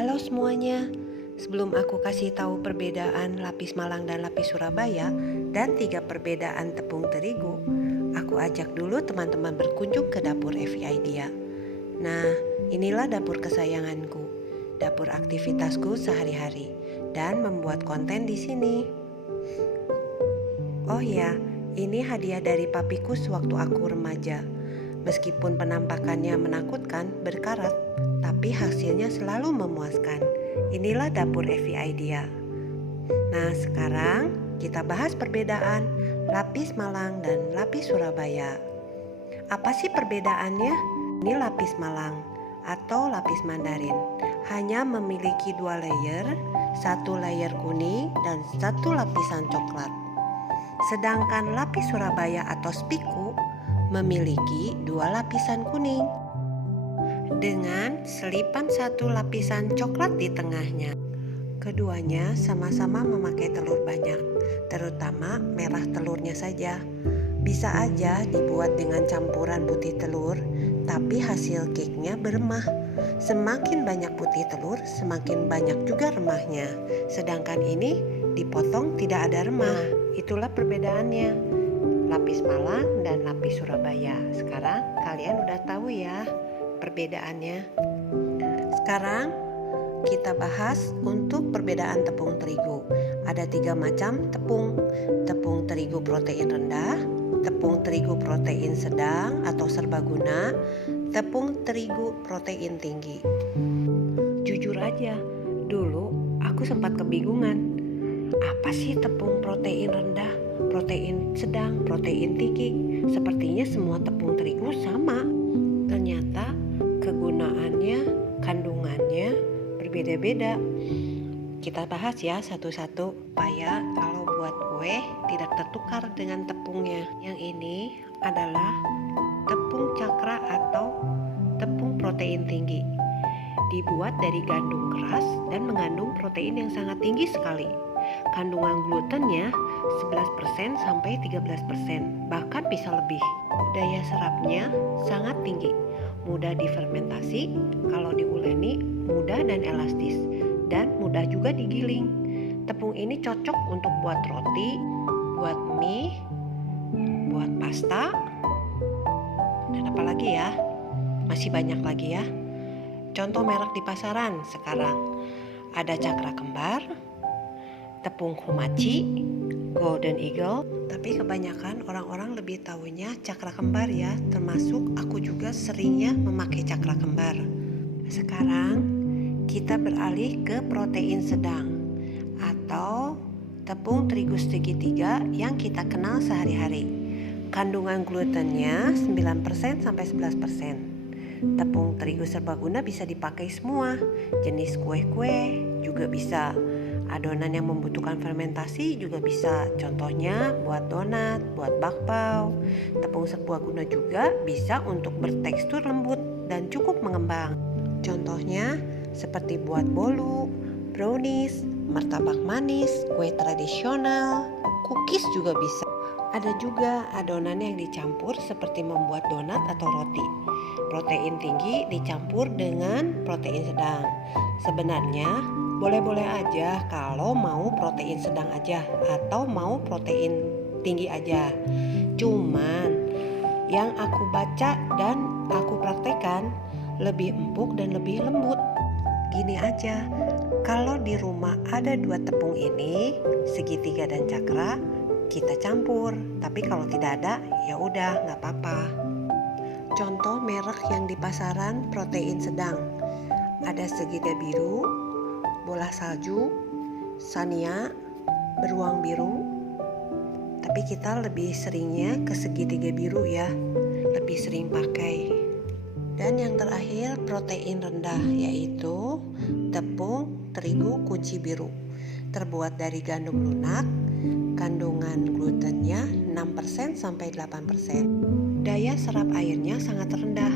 Halo semuanya, sebelum aku kasih tahu perbedaan lapis Malang dan lapis Surabaya dan 3 perbedaan tepung terigu, aku ajak dulu teman-teman berkunjung ke dapur Evi Idea. Nah, inilah dapur kesayanganku, dapur aktivitasku sehari-hari dan membuat konten di sini. Oh ya, ini hadiah dari papiku sewaktu aku remaja. Meskipun penampakannya menakutkan, berkarat, tapi hasilnya selalu memuaskan. Inilah dapur Evi Idea. Nah, sekarang kita bahas perbedaan lapis Malang dan lapis Surabaya. Apa sih perbedaannya? Ini lapis Malang atau lapis Mandarin. Hanya memiliki 2 layer, 1 layer kuning dan 1 lapisan coklat. Sedangkan lapis Surabaya atau spiku memiliki 2 lapisan kuning dengan selipan 1 lapisan coklat di tengahnya. Keduanya sama-sama memakai telur banyak, terutama merah telurnya saja. Bisa aja dibuat dengan campuran putih telur, tapi hasil cake-nya beremah. Semakin banyak putih telur, semakin banyak juga remahnya. Sedangkan ini dipotong tidak ada remah. Itulah perbedaannya. Lapis Malang dan lapis Surabaya. Sekarang kalian udah tahu ya perbedaannya. Sekarang kita bahas untuk perbedaan tepung terigu. Ada 3 macam tepung. Tepung terigu protein rendah, tepung terigu protein sedang atau serbaguna, tepung terigu protein tinggi. Jujur aja, dulu aku sempat kebingungan. Apa sih tepung protein rendah, protein sedang, protein tinggi? Sepertinya semua tepung terigu sama. Ternyata kegunaannya, kandungannya berbeda-beda. Kita bahas ya satu-satu supaya kalau buat kue tidak tertukar dengan tepungnya. Yang ini adalah tepung cakra atau tepung protein tinggi. Dibuat dari gandum keras dan mengandung protein yang sangat tinggi sekali. Kandungan glutennya 11% sampai 13%, bahkan bisa lebih. Daya serapnya sangat tinggi, mudah difermentasi, kalau diuleni mudah dan elastis, dan mudah juga digiling. Tepung ini cocok untuk buat roti, buat mie, buat pasta, dan apalagi ya, masih banyak lagi ya. Contoh merek di pasaran sekarang ada Cakra Kembar, tepung Komachi, Golden Eagle, tapi kebanyakan orang-orang lebih tahunya Cakra Kembar ya, termasuk aku juga seringnya memakai Cakra Kembar. Sekarang kita beralih ke protein sedang atau tepung terigu segitiga yang kita kenal sehari-hari. Kandungan glutennya 9% sampai 11%. Tepung terigu serbaguna bisa dipakai semua, jenis kue-kue juga bisa. Adonan yang membutuhkan fermentasi juga bisa, contohnya buat donat, buat bakpao. Tepung serbaguna juga bisa untuk bertekstur lembut dan cukup mengembang. Contohnya seperti buat bolu, brownies, martabak manis, kue tradisional, cookies juga bisa. Ada juga adonan yang dicampur seperti membuat donat atau roti. Protein tinggi dicampur dengan protein sedang. Sebenarnya boleh-boleh aja kalau mau protein sedang aja atau mau protein tinggi aja. Cuman yang aku baca dan aku praktekkan lebih empuk dan lebih lembut. Gini aja, kalau di rumah ada 2 tepung ini, segitiga dan cakra, kita campur. Tapi kalau tidak ada, ya udah nggak apa-apa. Contoh merek yang di pasaran protein sedang, ada segitiga biru, bola salju, Sania, beruang biru. Tapi kita lebih seringnya ke segitiga biru ya, lebih sering pakai. Dan yang terakhir protein rendah, yaitu tepung terigu kunci biru, terbuat dari gandum lunak. Kandungan glutennya 6% sampai 8%. Daya serap airnya sangat rendah,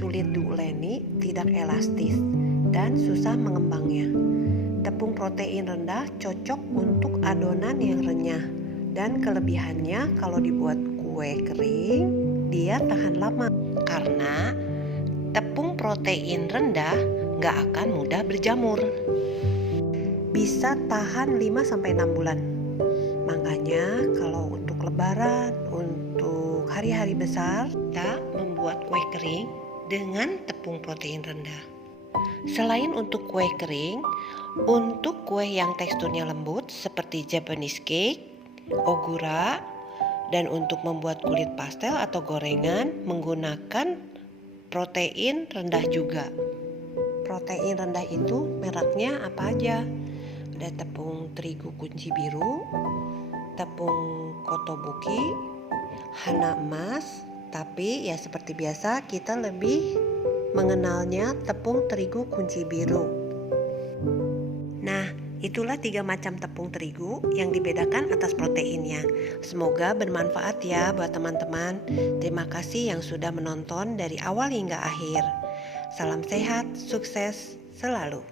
sulit diuleni, tidak elastis, dan susah mengembangnya. Tepung protein rendah cocok untuk adonan yang renyah, dan kelebihannya kalau dibuat kue kering, dia tahan lama. Karena tepung protein rendah nggak akan mudah berjamur. Bisa tahan 5-6 bulan. Makanya kalau untuk lebaran, untuk hari-hari besar, kita membuat kue kering dengan tepung protein rendah. Selain untuk kue kering, untuk kue yang teksturnya lembut seperti Japanese cake, ogura, dan untuk membuat kulit pastel atau gorengan menggunakan protein rendah juga. Protein rendah itu mereknya apa aja? Ada tepung terigu kunci biru, tepung kotobuki, hana emas, tapi ya seperti biasa kita lebih mengenalnya tepung terigu kunci biru. Nah, itulah 3 macam tepung terigu yang dibedakan atas proteinnya. Semoga bermanfaat ya buat teman-teman. Terima kasih yang sudah menonton dari awal hingga akhir. Salam sehat, sukses selalu.